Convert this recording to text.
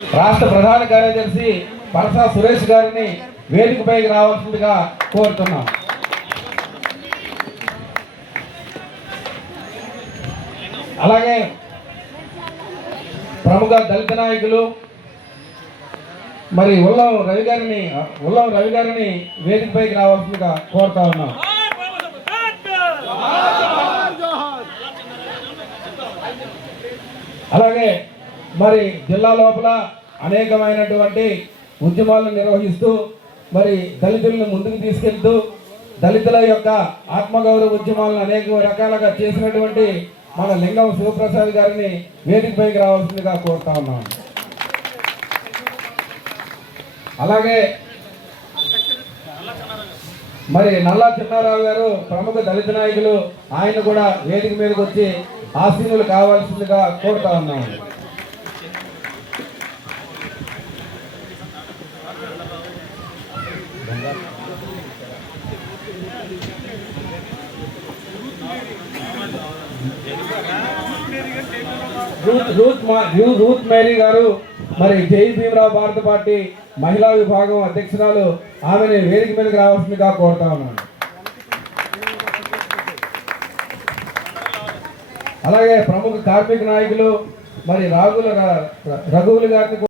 రాష్ట్ర ప్రధాన కార్యదర్శి పరసా సురేష్ గారిని వేదికపైకి రావాల్సిందిగా కోరుతున్నాం. అలాగే ప్రముఖ దళిత నాయకులు మరి ఉల్లం రవి గారిని వేదికపైకి రావాల్సిందిగా కోరుతా ఉన్నాం. అలాగే మరి జిల్లా లోపల అనేకమైనటువంటి ఉద్యమాలను నిర్వహిస్తూ మరి దళితులను ముందుకు తీసుకెళ్తూ దళితుల యొక్క ఆత్మగౌరవ ఉద్యమాలను అనేక రకాలుగా చేసినటువంటి మన లింగం శివప్రసాద్ గారిని వేదికపైకి రావాల్సిందిగా కోరుతా ఉన్నాం. అలాగే మరి నల్లా చిన్నారావు గారు ప్రముఖ దళిత నాయకులు, ఆయన కూడా వేదిక మీదకి వచ్చి ఆశీనులు కావాల్సిందిగా కోరుతా ఉన్నాం. రూత్ మేరీ గారు మరి జై భీమరావు భారత పార్టీ మహిళా విభాగం అధ్యక్షురాలు, ఆమెని వేదిక మీదకి రావాల్సిందిగా కోరుతా ఉన్నాను. అలాగే ప్రముఖ కార్మిక నాయకులు మరి రఘువులు గారిని